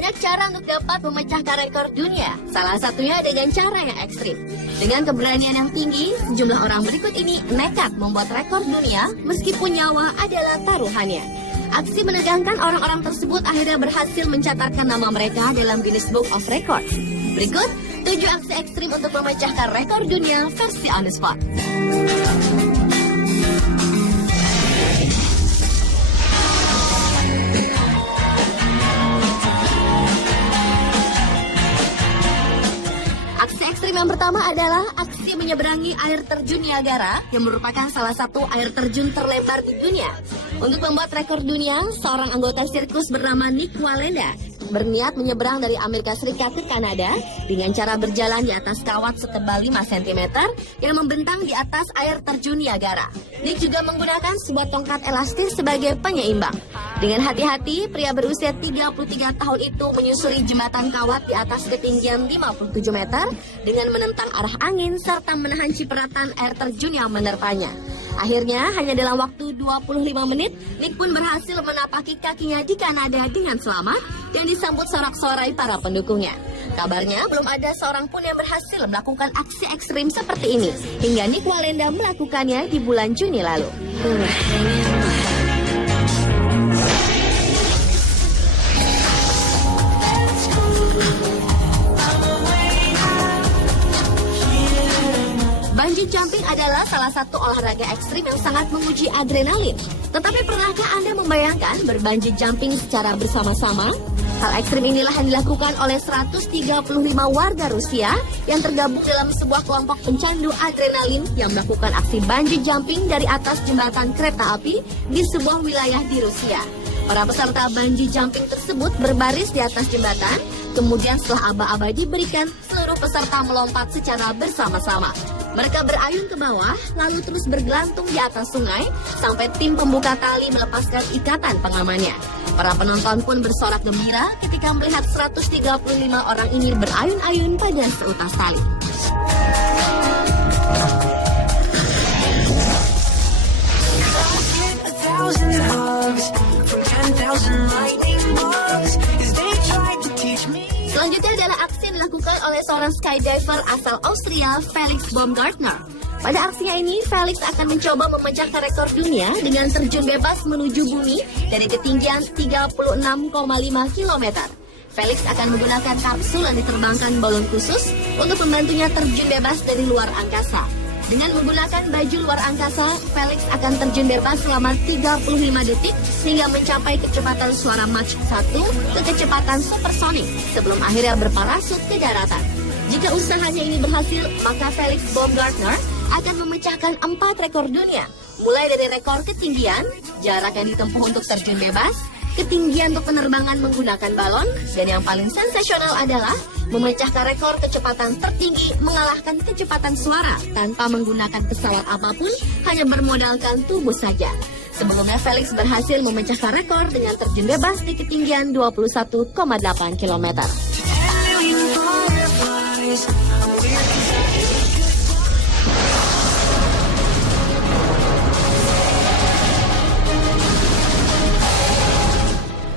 Banyak cara untuk dapat memecahkan rekor dunia, salah satunya dengan cara yang ekstrim. Dengan keberanian yang tinggi, sejumlah orang berikut ini nekat membuat rekor dunia meskipun nyawa adalah taruhannya. Aksi menegangkan orang-orang tersebut akhirnya berhasil mencatatkan nama mereka dalam Guinness Book of Records. Berikut 7 aksi ekstrim untuk memecahkan rekor dunia versi on the spot. Aksi ekstrim yang pertama adalah aksi menyeberangi air terjun Niagara yang merupakan salah satu air terjun terlebar di dunia. Untuk membuat rekor dunia, seorang anggota sirkus bernama Nick Wallenda berniat menyeberang dari Amerika Serikat ke Kanada dengan cara berjalan di atas kawat setebal 5 cm yang membentang di atas air terjun Niagara. Nick juga menggunakan sebuah tongkat elastis sebagai penyeimbang. Dengan hati-hati, pria berusia 33 tahun itu menyusuri jembatan kawat di atas ketinggian 57 meter dengan menentang arah angin serta menahan cipratan air terjun yang menerpanya. Akhirnya, hanya dalam waktu 25 menit, Nick pun berhasil menapaki kakinya di Kanada dengan selamat dan disambut sorak-sorai para pendukungnya. Kabarnya, belum ada seorang pun yang berhasil melakukan aksi ekstrim seperti ini, hingga Nick Wallenda melakukannya di bulan Juni lalu. Bungee jumping adalah salah satu olahraga ekstrim yang sangat menguji adrenalin. Tetapi pernahkah Anda membayangkan berbungee jumping secara bersama-sama? Hal ekstrim inilah yang dilakukan oleh 135 warga Rusia yang tergabung dalam sebuah kelompok pencandu adrenalin yang melakukan aksi bungee jumping dari atas jembatan kereta api di sebuah wilayah di Rusia. Para peserta bungee jumping tersebut berbaris di atas jembatan, kemudian setelah aba-aba diberikan, seluruh peserta melompat secara bersama-sama. Mereka berayun ke bawah, lalu terus bergelantung di atas sungai, sampai tim pembuka tali melepaskan ikatan pengamannya. Para penonton pun bersorak gembira ketika melihat 135 orang ini berayun-ayun pada seutas tali. Selanjutnya adalah aksi yang dilakukan oleh seorang skydiver asal Austria, Felix Baumgartner. Pada aksinya ini, Felix akan mencoba memecahkan rekor dunia dengan terjun bebas menuju bumi dari ketinggian 36,5 km. Felix akan menggunakan kapsul yang diterbangkan balon khusus untuk membantunya terjun bebas dari luar angkasa. Dengan menggunakan baju luar angkasa, Felix akan terjun bebas selama 35 detik hingga mencapai kecepatan suara Mach 1 ke kecepatan supersonik sebelum akhirnya berparasut ke daratan. Jika usahanya ini berhasil, maka Felix Baumgartner akan memecahkan 4 rekor dunia, mulai dari rekor ketinggian, jarak yang ditempuh untuk terjun bebas, ketinggian untuk penerbangan menggunakan balon, dan yang paling sensasional adalah memecahkan rekor kecepatan tertinggi mengalahkan kecepatan suara tanpa menggunakan pesawat apapun, hanya bermodalkan tubuh saja. Sebelumnya Felix berhasil memecahkan rekor dengan terjun bebas di ketinggian 21,8 km.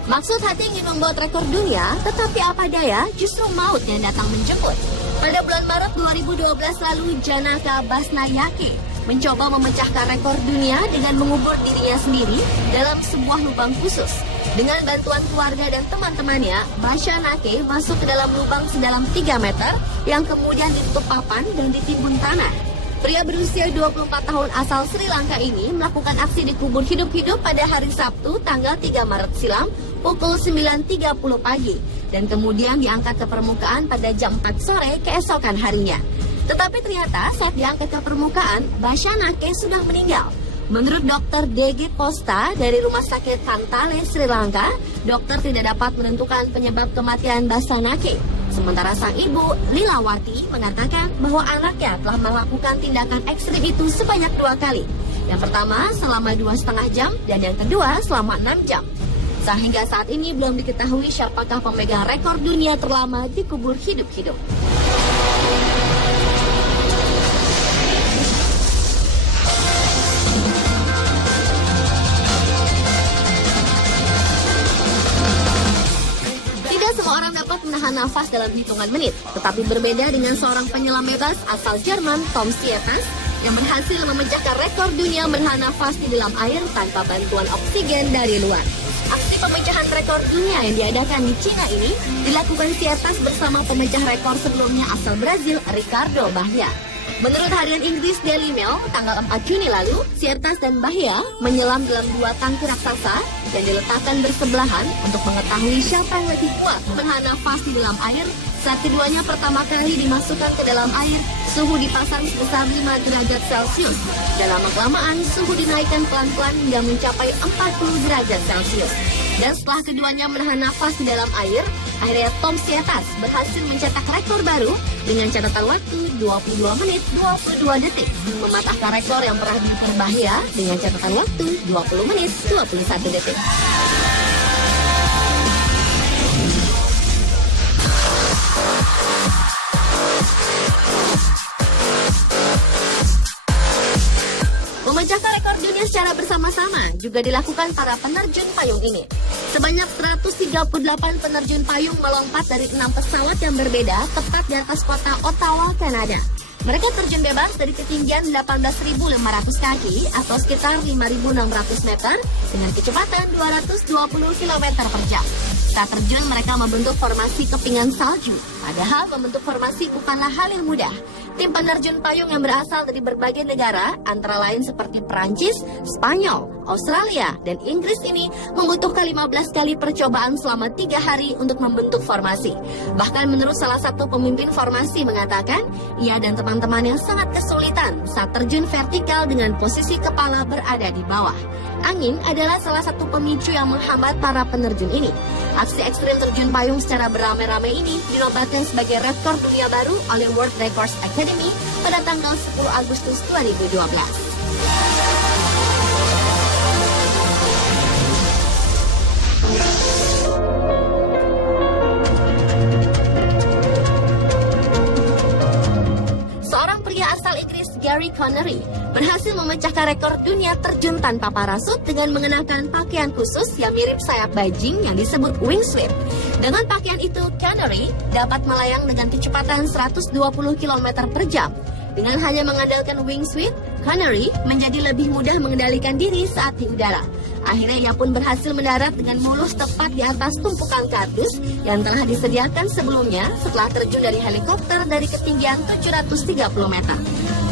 Maksud hati ingin membuat rekor dunia, tetapi apa daya, justru maut yang datang menjemput. Pada bulan Maret 2012 lalu, Janaka Basnayake mencoba memecahkan rekor dunia dengan mengubur dirinya sendiri dalam sebuah lubang khusus. Dengan bantuan keluarga dan teman-temannya, Basnayake masuk ke dalam lubang sedalam 3 meter yang kemudian ditutup papan dan ditimbun tanah. Pria berusia 24 tahun asal Sri Lanka ini melakukan aksi dikubur hidup-hidup pada hari Sabtu tanggal 3 Maret silam pukul 9.30 pagi dan kemudian diangkat ke permukaan pada jam 4 sore keesokan harinya. Tetapi ternyata saat diangkat ke permukaan, Basnayake sudah meninggal. Menurut Dr. D.G. Posta dari Rumah Sakit Kantale, Sri Lanka, dokter tidak dapat menentukan penyebab kematian Basnayake. Sementara sang ibu, Lilawati, mengatakan bahwa anaknya telah melakukan tindakan ekstrim itu sebanyak 2 kali. Yang pertama selama 2,5 jam dan yang kedua selama 6 jam. Sehingga saat ini belum diketahui siapakah pemegang rekor dunia terlama dikubur hidup-hidup. Semua menahan nafas dalam hitungan menit. Tetapi berbeda dengan seorang penyelam bebas asal Jerman, Tom Sietas, yang berhasil memecahkan rekor dunia menahan nafas di dalam air tanpa bantuan oksigen dari luar. Aksi pemecahan rekor dunia yang diadakan di Cina ini dilakukan Sietas bersama pemecah rekor sebelumnya asal Brazil, Ricardo Bahia. Menurut harian Inggris Daily Mail, tanggal 4 Juni lalu, Siertas dan Bahia menyelam dalam 2 tangki raksasa yang diletakkan bersebelahan untuk mengetahui siapa yang lebih kuat menahan nafas di dalam air saat keduanya pertama kali dimasukkan ke dalam air. Suhu dipasang sebesar 5 derajat Celcius dan lama-kelamaan suhu dinaikkan pelan-pelan hingga mencapai 40 derajat Celcius. Dan setelah keduanya menahan nafas di dalam air, akhirnya Tom Sietas berhasil mencetak rekor baru dengan catatan waktu 22 menit 22 detik, mematahkan rekor yang pernah diputar Bahia dengan catatan waktu 20 menit 21 detik. Memecahkan rekor dunia secara bersama-sama juga dilakukan para penerjun payung ini. Sebanyak 138 penerjun payung melompat dari 6 pesawat yang berbeda tepat di atas kota Ottawa, Kanada. Mereka terjun bebas dari ketinggian 18.500 kaki atau sekitar 5.600 meter dengan kecepatan 220 km per jam. Saat terjun, mereka membentuk formasi kepingan salju. Padahal membentuk formasi bukanlah hal yang mudah. Tim penerjun payung yang berasal dari berbagai negara, antara lain seperti Perancis, Spanyol, Australia, dan Inggris ini membutuhkan 15 kali percobaan selama 3 hari untuk membentuk formasi. Bahkan menurut salah satu pemimpin formasi mengatakan, ia dan teman-temannya sangat kesulitan saat terjun vertikal dengan posisi kepala berada di bawah. Angin adalah salah satu pemicu yang menghambat para penerjun ini. Aksi ekstrim terjun payung secara beramai-ramai ini dinobatkan sebagai rekor dunia baru oleh World Records Academy pada tanggal 10 Agustus 2012. Seorang pria asal Inggris, Gary Connery, berhasil memecahkan rekor dunia terjun tanpa parasut dengan mengenakan pakaian khusus yang mirip sayap bajing yang disebut wingsuit. Dengan pakaian itu, Connery dapat melayang dengan kecepatan 120 km per jam. Dengan hanya mengandalkan wingsuit, Connery menjadi lebih mudah mengendalikan diri saat di udara. Akhirnya ia pun berhasil mendarat dengan mulus tepat di atas tumpukan kardus yang telah disediakan sebelumnya setelah terjun dari helikopter dari ketinggian 730 meter.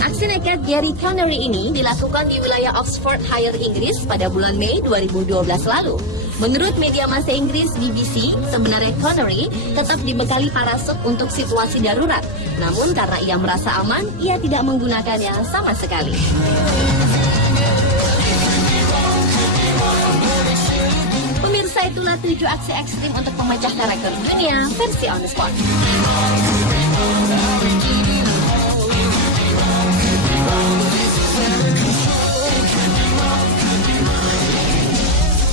Aksi nekat Gary Connery ini dilakukan di wilayah Oxfordshire, Inggris pada bulan Mei 2012 lalu. Menurut media massa Inggris BBC, sebenarnya Connery tetap dibekali parasut untuk situasi darurat. Namun karena ia merasa aman, ia tidak menggunakannya sama sekali. Pemirsa, itulah 7 aksi ekstrim untuk memecahkan rekor dunia versi on the spot.